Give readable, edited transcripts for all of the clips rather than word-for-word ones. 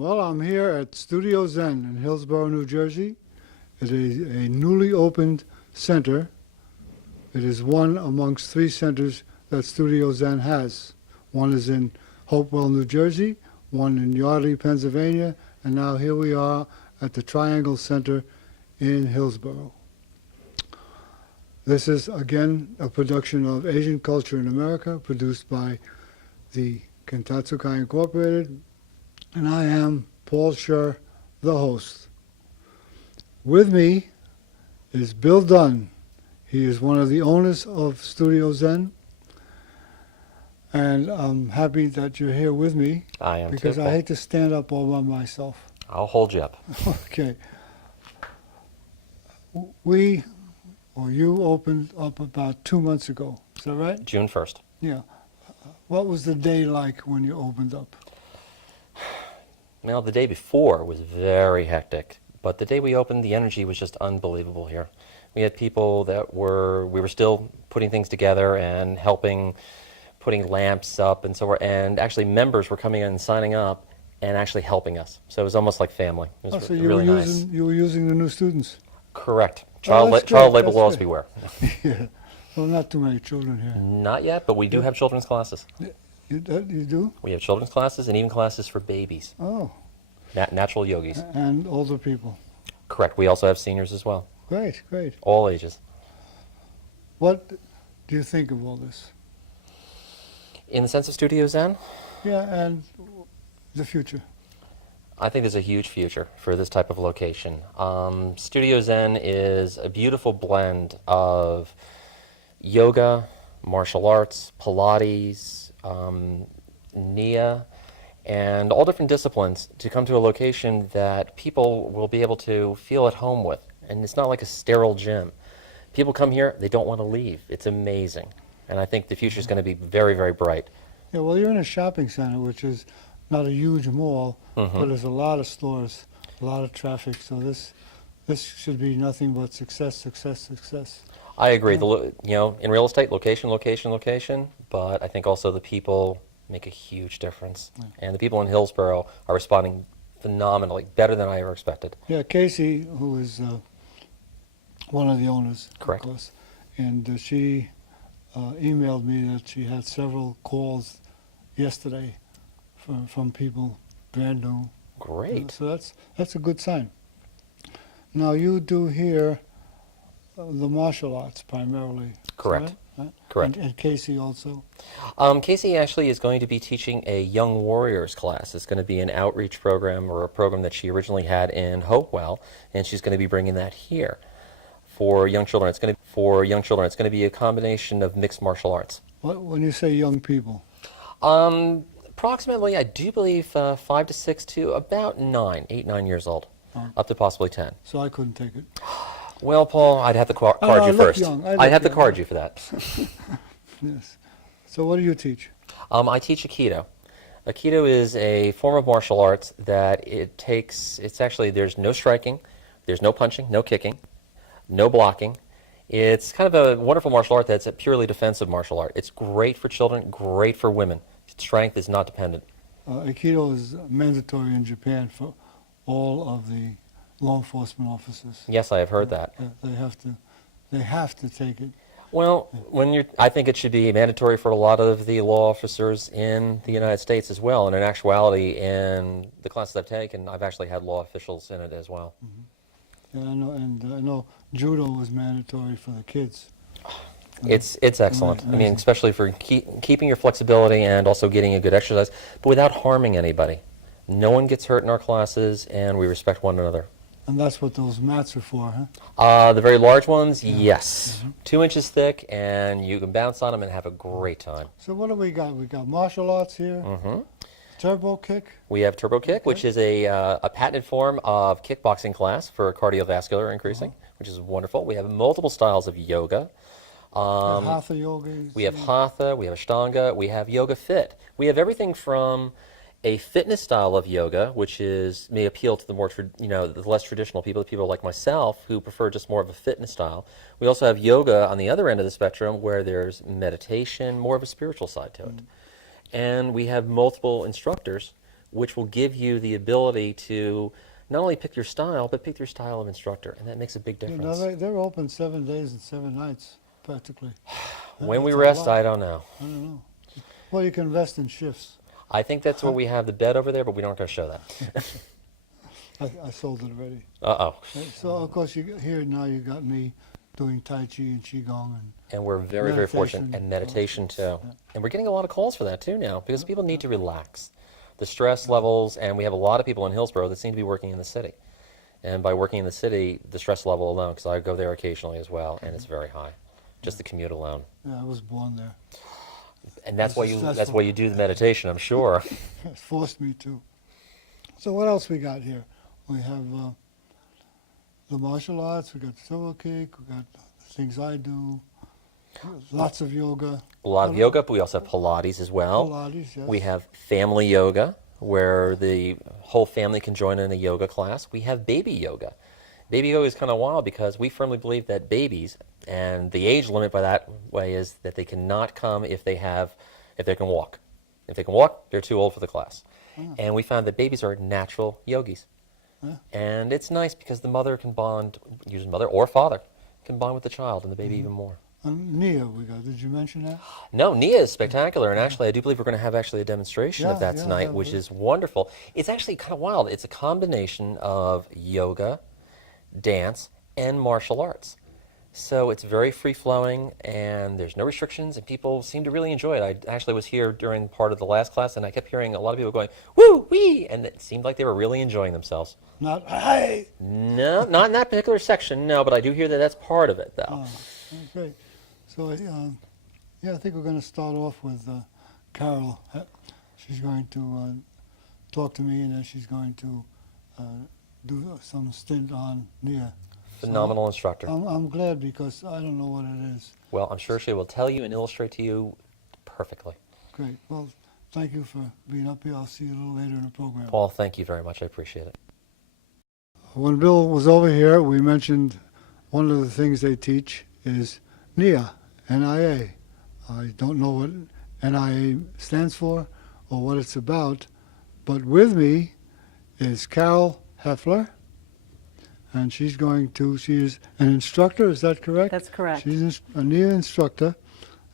Well, I'm here at Studio Zen in Hillsborough, New Jersey. It is a newly opened center. It is one amongst three centers that Studio Zen has. One is in Hopewell, New Jersey, one in Yardley, Pennsylvania, and now here we are at the Triangle Center in Hillsborough. This is, again, a production of Asian Culture in America, produced by the Kentatsukai Incorporated, and I am Paul Sher, the host. With me is Bill Dunn. He is one of the owners of Studio Zen, and I'm happy that you're here with me. I am because too. I hate to stand up all by myself. I'll hold you up. Okay. We, or you, opened up about 2 months ago. Is that right? June 1st. Yeah. What was the day like when you opened up? Well, the day before was very hectic, but the day we opened, the energy was just unbelievable here. We had people that we were still putting things together and helping, putting lamps up and so on, and actually members were coming in and signing up and actually helping us. So it was almost like family. It was So you really were nice. you were using the new students. Correct. that's Child good, labor that's laws good. beware. Yeah. Well, not too many children here. Not yet, but we do have children's classes. You do? We have children's classes and even classes for babies, Oh, natural yogis. and older people. Correct. We also have seniors as well, Great, great. all ages. What do you think of all this? In the sense of Studio Zen, Yeah, and the future. I think there's a huge future for this type of location. Studio Zen is a beautiful blend of yoga, martial arts, Pilates, Nia, and all different disciplines to come to a location that people will be able to feel at home with. And it's not like a sterile gym. People come here, they don't want to leave. It's amazing. And I think the future is going to be very, very bright. Yeah, well, you're in a shopping center, which is not a huge mall, but there's a lot of stores, a lot of traffic. So this should be nothing but success, success, success. I agree. In real estate, location, location, location. But I think also the people make a huge difference. Yeah. And the people in Hillsborough are responding phenomenally, better than I ever expected. Yeah, Casey, who is one of the owners, Correct. of course, and she emailed me that she had several calls yesterday from people brand new. Great. So that's a good sign. Now you do here the martial arts primarily. is that Correct. right? Correct. And Casey also. Casey actually is going to be teaching a Young Warriors class. It's going to be an outreach program or a program that she originally had in Hopewell, and she's going to be bringing that here for young children. It's going to be a combination of mixed martial arts. When you say young people, Approximately, I do believe 5 to 6 to about 8, 9 years old, up to possibly 10. so I couldn't take it. Well, Paul, I'd have to card I you look first. young. I I'd look have to young. card you for that. Yes. So what do you teach? I teach Aikido. Aikido is a form of martial arts that there's no striking, there's no punching, no kicking, no blocking. It's kind of a wonderful martial art that's a purely defensive martial art. It's great for children, great for women. Strength is not dependent. Aikido is mandatory in Japan for all of the law enforcement officers. Yes, I have heard that. They have to take it. Well, I think it should be mandatory for a lot of the law officers in the United States as well. And in actuality, in the classes I've taken, I've actually had law officials in it as well. Yeah, I know, and I know judo was mandatory for the kids. It's excellent. I mean, Amazing. especially for keeping your flexibility and also getting a good exercise, but without harming anybody. No one gets hurt in our classes, and we respect one another. And that's what those mats are for, huh? The very large ones, yes. 2 inches thick, and you can bounce on them and have a great time. So what do we got? We got martial arts here, turbo kick. We have Turbo Kick, which is a patented form of kickboxing class for cardiovascular increasing, which is wonderful. We have multiple styles of yoga. Hatha yoga. We have Hatha, we have Ashtanga, we have Yoga Fit. We have everything from a fitness style of yoga, which may appeal to the less traditional people like myself who prefer just more of a fitness style. We also have yoga on the other end of the spectrum where there's meditation, more of a spiritual side to it. And we have multiple instructors which will give you the ability to not only pick your style, but pick your style of instructor, and that makes a big You difference. know, they're open 7 days and 7 nights, practically. When we That's a rest, lot. I don't know. I don't know. Well, you can rest in shifts. I think that's where we have the bed over there, but we aren't going to show that. I sold it already. Uh-oh. So, of course, here now you got me doing Tai Chi and Qigong. And we're very, very fortunate. Meditation. And meditation, too. Yeah. And we're getting a lot of calls for that, too, now, because people need to relax. The stress levels, and we have a lot of people in Hillsborough that seem to be working in the city. And by working in the city, the stress level alone, because I go there occasionally as well, and it's very high. Just the commute alone. Yeah, I was born there. And that's why you Stressful. do the meditation, I'm sure. It forced me to. So what else we got here? We have the martial arts, we got silver kick, we got things I do, lots of yoga. A lot of yoga, but we also have Pilates as well. Pilates, yes. We have family yoga, where the whole family can join in a yoga class. We have baby yoga. Baby yoga is kind of wild because we firmly believe that babies, and the age limit by that way is that they cannot come if they can walk. If they can walk, they're too old for the class. And we found that babies are natural yogis. And it's nice because the mother can bond, usually mother or father, can bond with the child and the baby even more. Nia we got. Did you mention that? No, Nia is spectacular, and actually I do believe we're going to have actually a demonstration of that Yeah, tonight, yeah, which we- is wonderful. It's actually kind of wild. It's a combination of yoga, dance, and martial arts. So it's very free-flowing, and there's no restrictions, and people seem to really enjoy it. I actually was here during part of the last class, and I kept hearing a lot of people going, woo, wee, and it seemed like they were really enjoying themselves. Not, hey! No, not in that particular section, no, but I do hear that that's part of it, though. Great. So, yeah, I think we're going to start off with Carol. She's going to talk to me, and then she's going to do some stint on Nia. Phenomenal instructor. I'm glad because I don't know what it is. Well, I'm sure she will tell you and illustrate to you perfectly. Great. Well, thank you for being up here. I'll see you a little later in the program. Paul, thank you very much. I appreciate it. When Bill was over here, we mentioned one of the things they teach is NIA, N-I-A. I don't know what NIA stands for or what it's about, but with me is Carol Heffler, and she is an instructor, is that correct? That's correct. She's a NIA instructor,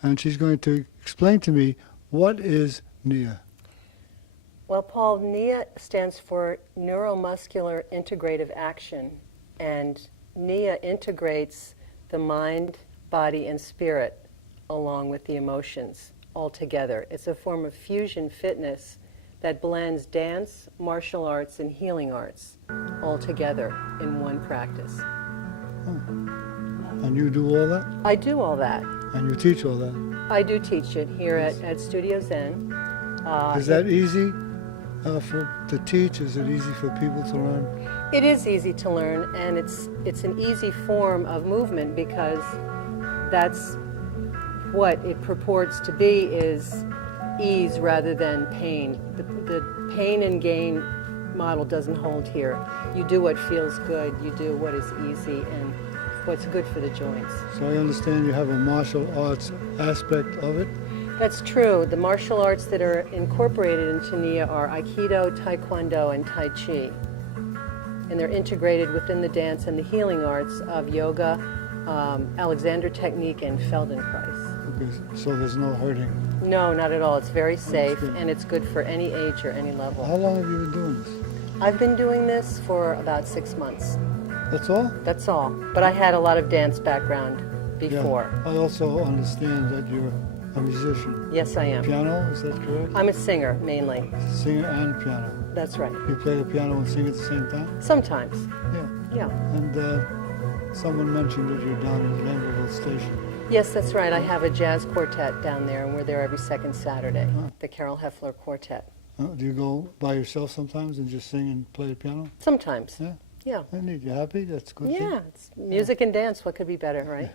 and she's going to explain to me what is NIA. Well, Paul, NIA stands for Neuromuscular Integrative Action, and NIA integrates the mind, body, and spirit along with the emotions all together. It's a form of fusion fitness that blends dance, martial arts, and healing arts all together in one practice. And you do all that? I do all that. And you teach all that? I do teach it here at Studio Zen. Is that easy to teach? Is it easy for people to learn? It is easy to learn, and it's an easy form of movement because that's what it purports to be, is ease rather than pain. The pain and gain model doesn't hold here. You do what feels good, you do what is easy and what's good for the joints. So I understand you have a martial arts aspect of it? That's true. The martial arts that are incorporated into NIA are Aikido, Taekwondo, and Tai Chi. And they're integrated within the dance and the healing arts of yoga, Alexander Technique, and Feldenkrais. Okay, so there's no hurting. No, not at all. It's very safe, good. and it's good for any age or any level. How long have you been doing this? I've been doing this for about 6 months. That's all? That's all. But I had a lot of dance background before. Yeah. I also understand that you're a musician. Yes, I am. Piano, is that correct? I'm a singer, mainly. Singer and piano. That's right. You play the piano and sing at the same time? Sometimes. Yeah. Yeah. And someone mentioned that you're down in Lamberville Station. Yes, that's right. I have a jazz quartet down there, and we're there every second Saturday, the Carol Heffler Quartet. Do you go by yourself sometimes and just sing and play the piano? Sometimes. Yeah. Yeah. I need you happy? That's good. Yeah. It's music and dance. What could be better, right?